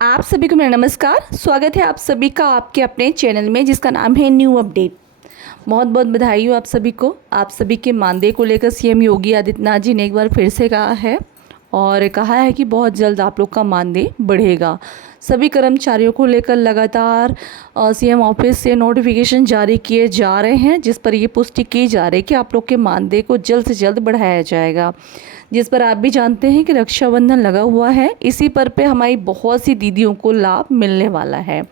आप सभी को मेरा नमस्कार। स्वागत है आप सभी का आपके अपने चैनल में जिसका नाम है न्यू अपडेट। बहुत बहुत बधाई हो आप सभी को। आप सभी के मानदेय को लेकर सीएम योगी आदित्यनाथ जी ने एक बार फिर से कहा है और कहा है कि बहुत जल्द आप लोग का मानदेय बढ़ेगा। सभी कर्मचारियों को लेकर लगातार सीएम ऑफिस से नोटिफिकेशन जारी किए जा रहे हैं, जिस पर ये पुष्टि की जा रही है कि आप लोग के मानदेय को जल्द से जल्द बढ़ाया जाएगा। जिस पर आप भी जानते हैं कि रक्षाबंधन लगा हुआ है, इसी पर पे हमारी बहुत सी दीदियों को लाभ मिलने वाला है।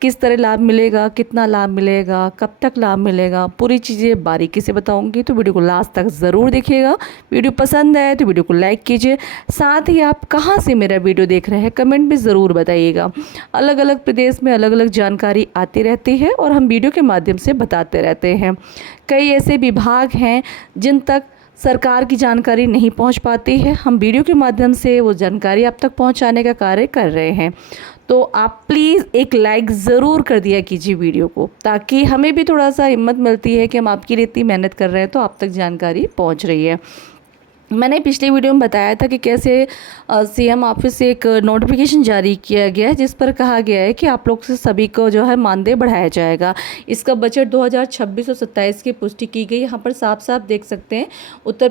किस तरह लाभ मिलेगा, कितना लाभ मिलेगा, कब तक लाभ मिलेगा, पूरी चीज़ें बारीकी से बताऊंगी, तो वीडियो को लास्ट तक ज़रूर देखिएगा। वीडियो पसंद आए तो वीडियो को लाइक कीजिए। साथ ही आप कहाँ से मेरा वीडियो देख रहे हैं कमेंट में ज़रूर बताइएगा। अलग अलग प्रदेश में अलग अलग जानकारी आती रहती है और हम वीडियो के माध्यम से बताते रहते हैं। कई ऐसे विभाग हैं जिन तक सरकार की जानकारी नहीं पहुंच पाती है, हम वीडियो के माध्यम से वो जानकारी आप तक पहुंचाने का कार्य कर रहे हैं। तो आप प्लीज़ एक लाइक ज़रूर कर दिया कीजिए वीडियो को, ताकि हमें भी थोड़ा सा हिम्मत मिलती है कि हम आपके लिए इतनी मेहनत कर रहे हैं तो आप तक जानकारी पहुंच रही है। मैंने पिछले वीडियो में बताया था कि कैसे सीएम ऑफिस से एक नोटिफिकेशन जारी किया गया है, जिस पर कहा गया है कि आप लोग से सभी को जो है मानदेय बढ़ाया जाएगा। इसका बजट 2026 और 27 की पुष्टि की गई। यहाँ पर साफ साफ देख सकते हैं उत्तर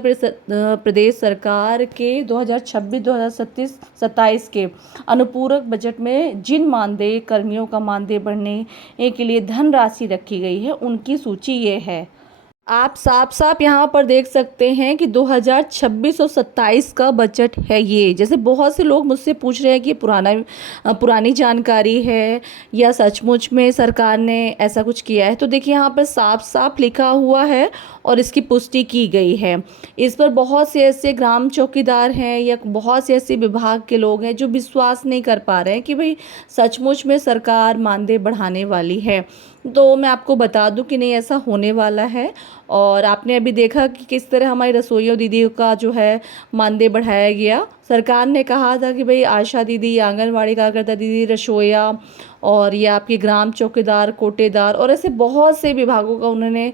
प्रदेश सरकार के 2026-2027 के अनुपूरक बजट में जिन मानदेय कर्मियों का मानदेय बढ़ने के लिए धनराशि रखी गई है उनकी सूची ये है। आप साफ साफ यहाँ पर देख सकते हैं कि 2026 और 27 का बजट है ये। जैसे बहुत से लोग मुझसे पूछ रहे हैं कि पुरानी जानकारी है या सचमुच में सरकार ने ऐसा कुछ किया है, तो देखिए यहाँ पर साफ साफ लिखा हुआ है और इसकी पुष्टि की गई है। इस पर बहुत से ऐसे ग्राम चौकीदार हैं या बहुत से ऐसे विभाग के लोग हैं जो विश्वास नहीं कर पा रहे हैं कि भाई सचमुच में सरकार मानदेय बढ़ाने वाली है। तो मैं आपको बता दूं कि नहीं, ऐसा होने वाला है। और आपने अभी देखा कि किस तरह हमारी रसोइयों दीदी का जो है मानदेय बढ़ाया गया। सरकार ने कहा था कि भाई आशा दीदी, आंगनवाड़ी कार्यकर्ता दीदी, रसोइया और ये आपके ग्राम चौकीदार, कोटेदार और ऐसे बहुत से विभागों का उन्होंने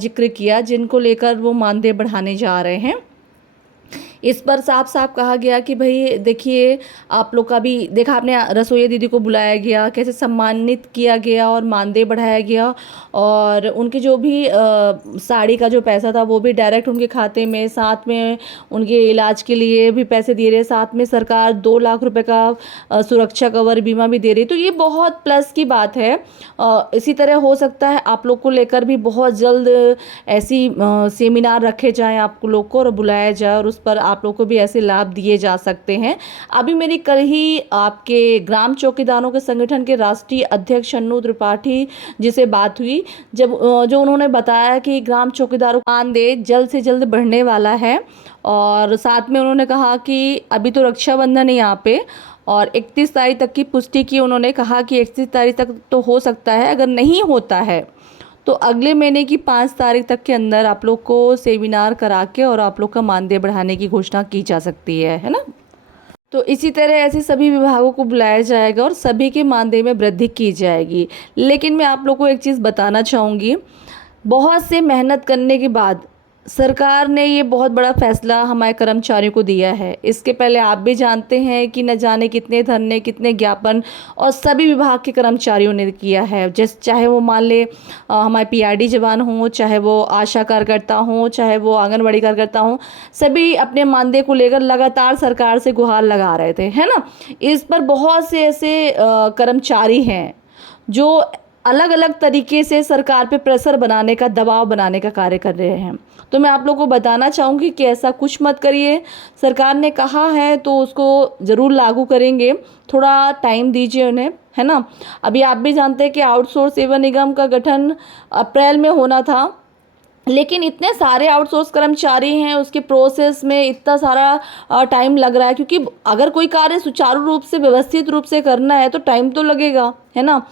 जिक्र किया जिनको लेकर वो मानदेय बढ़ाने जा रहे हैं। इस पर साफ साफ कहा गया कि भाई देखिए, आप लोग का भी देखा आपने, रसोई दीदी को बुलाया गया, कैसे सम्मानित किया गया और मानदेय बढ़ाया गया। और उनके जो भी साड़ी का जो पैसा था वो भी डायरेक्ट उनके खाते में, साथ में उनके इलाज के लिए भी पैसे दे रहे, साथ में सरकार 2 लाख रुपए का सुरक्षा कवर बीमा भी दे रही। तो ये बहुत प्लस की बात है। इसी तरह हो सकता है आप लोग को लेकर भी बहुत जल्द ऐसी सेमिनार रखे जाएं, आप लोग को और बुलाया जाए और उस पर आप लोग को भी ऐसे लाभ दिए जा सकते हैं। अभी मेरी कल ही आपके ग्राम चौकीदारों के संगठन के राष्ट्रीय अध्यक्ष अन्नू त्रिपाठी जिसे बात हुई, जब जो उन्होंने बताया कि ग्राम चौकीदारों का मानदेय जल्द से जल्द बढ़ने वाला है। और साथ में उन्होंने कहा कि अभी तो रक्षाबंधन है यहाँ पे और 31 तारीख तक की पुष्टि की। उन्होंने कहा कि 31 तारीख तक तो हो सकता है, अगर नहीं होता है तो अगले महीने की 5 तारीख तक के अंदर आप लोग को सेमिनार करा के और आप लोग का मानदेय बढ़ाने की घोषणा की जा सकती है ना। तो इसी तरह ऐसे सभी विभागों को बुलाया जाएगा और सभी के मानदेय में वृद्धि की जाएगी। लेकिन मैं आप लोग को एक चीज़ बताना चाहूँगी, बहुत से मेहनत करने के बाद सरकार ने ये बहुत बड़ा फैसला हमारे कर्मचारियों को दिया है। इसके पहले आप भी जानते हैं कि न जाने कितने धरने, कितने ज्ञापन और सभी विभाग के कर्मचारियों ने किया है। चाहे वो मान ले हमारे पीआरडी जवान हों, चाहे वो आशा कार्यकर्ता हों, चाहे वो आंगनवाड़ी कार्यकर्ता हों, सभी अपने मानदेय को लेकर लगातार सरकार से गुहार लगा रहे थे, है ना। इस पर बहुत से ऐसे कर्मचारी हैं जो अलग अलग तरीके से सरकार पे प्रेशर बनाने का, दबाव बनाने का कार्य कर रहे हैं। तो मैं आप लोगों को बताना चाहूँगी कि ऐसा कुछ मत करिए। सरकार ने कहा है तो उसको ज़रूर लागू करेंगे, थोड़ा टाइम दीजिए उन्हें, है ना। अभी आप भी जानते हैं कि आउटसोर्स सेवा निगम का गठन अप्रैल में होना था, लेकिन इतने सारे आउटसोर्स कर्मचारी हैं, उसके प्रोसेस में इतना सारा टाइम लग रहा है, क्योंकि अगर कोई कार्य सुचारू रूप से, व्यवस्थित रूप से करना है तो टाइम तो लगेगा, है ना।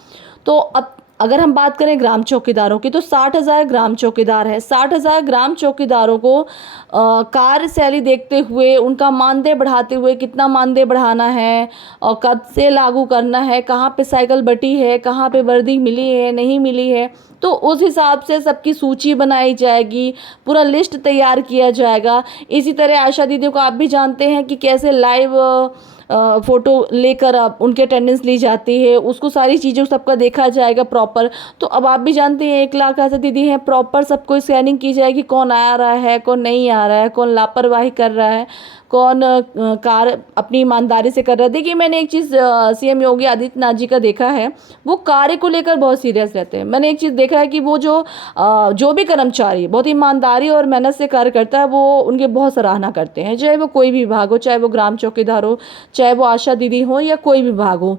तो अब अगर हम बात करें ग्राम चौकीदारों की, तो 60,000 ग्राम चौकीदार है। 60,000 ग्राम चौकीदारों को कार्यशैली देखते हुए, उनका मानदेय बढ़ाते हुए, कितना मानदेय बढ़ाना है और कब से लागू करना है, कहाँ पे साइकिल बटी है, कहाँ पे वर्दी मिली है, नहीं मिली है, तो उस हिसाब से सबकी सूची बनाई जाएगी, पूरा लिस्ट तैयार किया जाएगा। इसी तरह आशा दीदियों को आप भी जानते हैं कि कैसे लाइव फ़ोटो लेकर अब उनकी अटेंडेंस ली जाती है, उसको सारी चीज़ों सबका देखा जाएगा प्रॉपर। तो अब आप भी जानते हैं 1 लाख आशा दीदी हैं, प्रॉपर सबको स्कैनिंग की जाएगी, कौन आ रहा है कौन नहीं आ रहा है, कौन लापरवाही कर रहा है, कौन कार्य अपनी ईमानदारी से कर रहा है। देखिए मैंने एक चीज़ सीएम योगी आदित्यनाथ जी का देखा है, वो कार्य को लेकर बहुत सीरियस रहते हैं। मैंने एक चीज़ देखा है कि वो जो भी कर्मचारी बहुत ईमानदारी और मेहनत से कार्य करता है, वो उनके बहुत सराहना करते हैं, चाहे वो कोई भी विभाग हो, चाहे वो ग्राम चौकीदार हो, चाहे वो आशा दीदी हो, या कोई भी विभाग हो।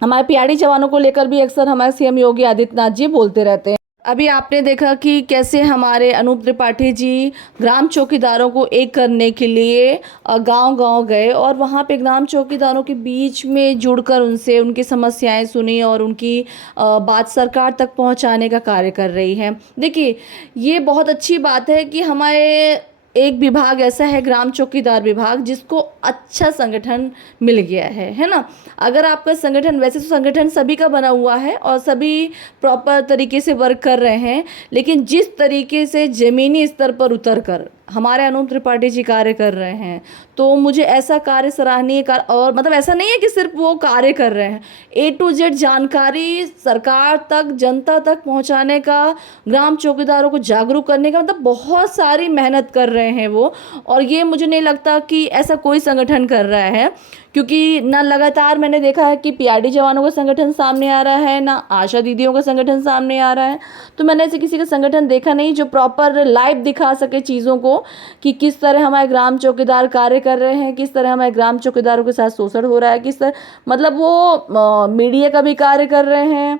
हमारे पीआरडी जवानों को लेकर भी अक्सर हमारे सीएम योगी आदित्यनाथ जी बोलते रहते हैं। अभी आपने देखा कि कैसे हमारे अनूप त्रिपाठी जी ग्राम चौकीदारों को एक करने के लिए गांव-गांव गए और वहां पे ग्राम चौकीदारों के बीच में जुड़कर उनसे उनकी समस्याएं सुनी और उनकी बात सरकार तक पहुंचाने का कार्य कर रही है। देखिए ये बहुत अच्छी बात है कि हमारे एक विभाग ऐसा है, ग्राम चौकीदार विभाग, जिसको अच्छा संगठन मिल गया है ना। अगर आपका संगठन, वैसे तो संगठन सभी का बना हुआ है और सभी प्रॉपर तरीके से वर्क कर रहे हैं, लेकिन जिस तरीके से ज़मीनी स्तर पर उतर कर हमारे अनूप त्रिपाठी जी कार्य कर रहे हैं, तो मुझे ऐसा कार्य सराहनीय कार्य, और मतलब ऐसा नहीं है कि सिर्फ वो कार्य कर रहे हैं, A to Z जानकारी सरकार तक, जनता तक पहुंचाने का, ग्राम चौकीदारों को जागरूक करने का, मतलब बहुत सारी मेहनत कर रहे हैं वो। और ये मुझे नहीं लगता कि ऐसा कोई संगठन कर रहा है, क्योंकि ना लगातार मैंने देखा है कि पीआरडी जवानों का संगठन सामने आ रहा है, ना आशा दीदियों का संगठन सामने आ रहा है। तो मैंने ऐसे किसी का संगठन देखा नहीं जो प्रॉपर लाइव दिखा सके चीज़ों को, कि किस तरह हमारे ग्राम चौकीदार कार्य कर रहे हैं, किस तरह हमारे ग्राम चौकीदारों के साथ शोषण हो रहा है, किस तरह, मतलब वो मीडिया का भी कार्य कर रहे हैं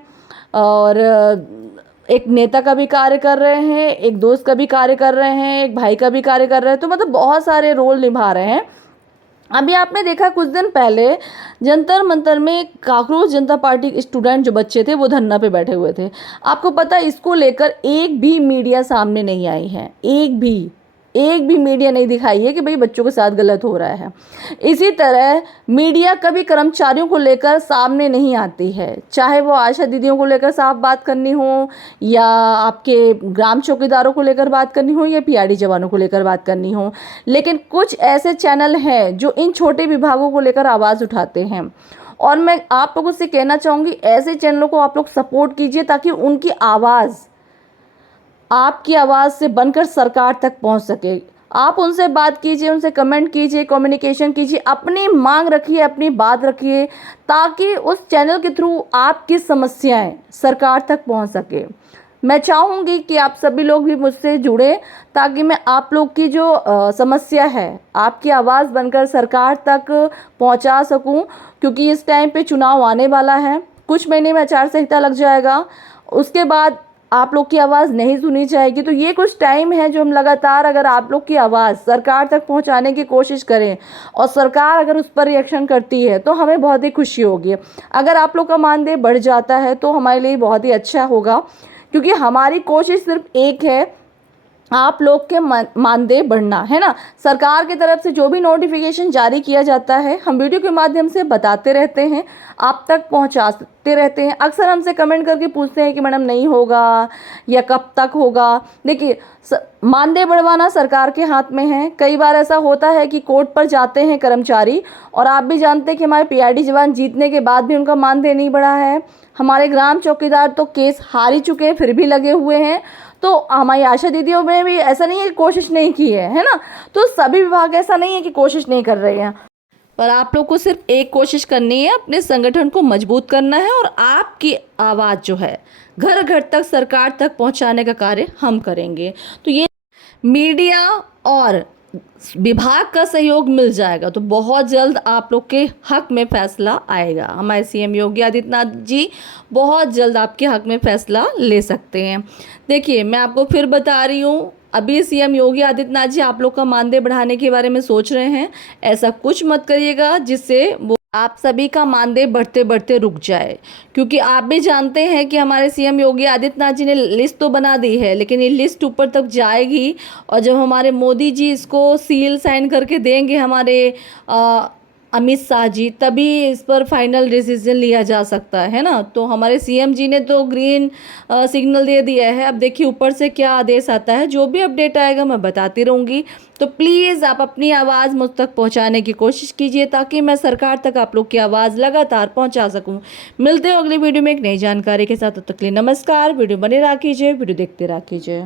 और एक नेता का भी कार्य कर रहे हैं, एक दोस्त का भी कार्य कर रहे हैं, एक भाई का भी कार्य कर रहे हैं। तो मतलब बहुत सारे रोल निभा रहे हैं। अभी आपने देखा कुछ दिन पहले जंतर मंतर में कांकरोच जनता पार्टी के स्टूडेंट जो बच्चे थे वो धरना पे बैठे हुए थे। आपको पता है इसको लेकर एक भी मीडिया सामने नहीं आई है, एक भी मीडिया नहीं दिखाई है कि भाई बच्चों के साथ गलत हो रहा है। इसी तरह मीडिया कभी कर्मचारियों को लेकर सामने नहीं आती है, चाहे वो आशा दीदियों को लेकर साफ बात करनी हो, या आपके ग्राम चौकीदारों को लेकर बात करनी हो, या पीआरडी जवानों को लेकर बात करनी हो। लेकिन कुछ ऐसे चैनल हैं जो इन छोटे विभागों को लेकर आवाज़ उठाते हैं, और मैं आप लोगों से कहना चाहूँगी ऐसे चैनलों को आप लोग सपोर्ट कीजिए, ताकि उनकी आवाज़ आपकी आवाज़ से बनकर सरकार तक पहुंच सके। आप उनसे बात कीजिए, उनसे कमेंट कीजिए, कम्युनिकेशन कीजिए, अपनी मांग रखिए, अपनी बात रखिए, ताकि उस चैनल के थ्रू आपकी समस्याएं सरकार तक पहुंच सके। मैं चाहूँगी कि आप सभी लोग भी मुझसे जुड़े, ताकि मैं आप लोग की जो समस्या है आपकी आवाज़ बनकर सरकार तक पहुंचा सकूं, क्योंकि इस टाइम पे चुनाव आने वाला है, कुछ महीने में आचार संहिता लग जाएगा, उसके बाद आप लोग की आवाज़ नहीं सुनी जाएगी। तो ये कुछ टाइम है जो हम लगातार अगर आप लोग की आवाज़ सरकार तक पहुंचाने की कोशिश करें और सरकार अगर उस पर रिएक्शन करती है तो हमें बहुत ही खुशी होगी। अगर आप लोग का मानदेय बढ़ जाता है तो हमारे लिए बहुत ही अच्छा होगा, क्योंकि हमारी कोशिश सिर्फ एक है, आप लोग के मानदेय बढ़ना है ना। सरकार की तरफ से जो भी नोटिफिकेशन जारी किया जाता है हम वीडियो के माध्यम से बताते रहते हैं, आप तक पहुंचाते रहते हैं। अक्सर हमसे कमेंट करके पूछते हैं कि मैडम नहीं होगा या कब तक होगा। देखिए मानदेय बढ़वाना सरकार के हाथ में है। कई बार ऐसा होता है कि कोर्ट पर जाते हैं कर्मचारी, और आप भी जानते हैं कि हमारे पीआरडी जवान जीतने के बाद भी उनका मानदेय नहीं बढ़ा है। हमारे ग्राम चौकीदार तो केस हार ही चुके हैं फिर भी लगे हुए हैं। तो हमारी आशा दीदियों में भी ऐसा नहीं है कि कोशिश नहीं की है ना। तो सभी विभाग ऐसा नहीं है कि कोशिश नहीं कर रहे हैं, पर आप लोग को सिर्फ एक कोशिश करनी है, अपने संगठन को मजबूत करना है, और आपकी आवाज़ जो है घर घर तक सरकार तक पहुंचाने का कार्य हम करेंगे। तो ये मीडिया और विभाग का सहयोग मिल जाएगा तो बहुत जल्द आप लोग के हक में फैसला आएगा। हमारे सीएम योगी आदित्यनाथ जी बहुत जल्द आपके हक में फैसला ले सकते हैं। देखिए मैं आपको फिर बता रही हूँ, अभी सीएम योगी आदित्यनाथ जी आप लोग का मानदेय बढ़ाने के बारे में सोच रहे हैं, ऐसा कुछ मत करिएगा जिससे वो आप सभी का मानदेय बढ़ते बढ़ते रुक जाए। क्योंकि आप भी जानते हैं कि हमारे सीएम योगी आदित्यनाथ जी ने लिस्ट तो बना दी है, लेकिन ये लिस्ट ऊपर तक जाएगी, और जब हमारे मोदी जी इसको सील साइन करके देंगे हमारे अमित शाह जी, तभी इस पर फाइनल डिसीजन लिया जा सकता है ना। तो हमारे सीएम जी ने तो ग्रीन सिग्नल दे दिया है। अब देखिए ऊपर से क्या आदेश आता है। जो भी अपडेट आएगा मैं बताती रहूँगी। तो प्लीज़ आप अपनी आवाज़ मुझ तक पहुँचाने की कोशिश कीजिए, ताकि मैं सरकार तक आप लोग की आवाज़ लगातार पहुँचा सकूँ। मिलते हैं अगली वीडियो में एक नई जानकारी के साथ। तब तक के लिए नमस्कार। वीडियो बने रहा कीजिए, वीडियो देखते रहा कीजिए।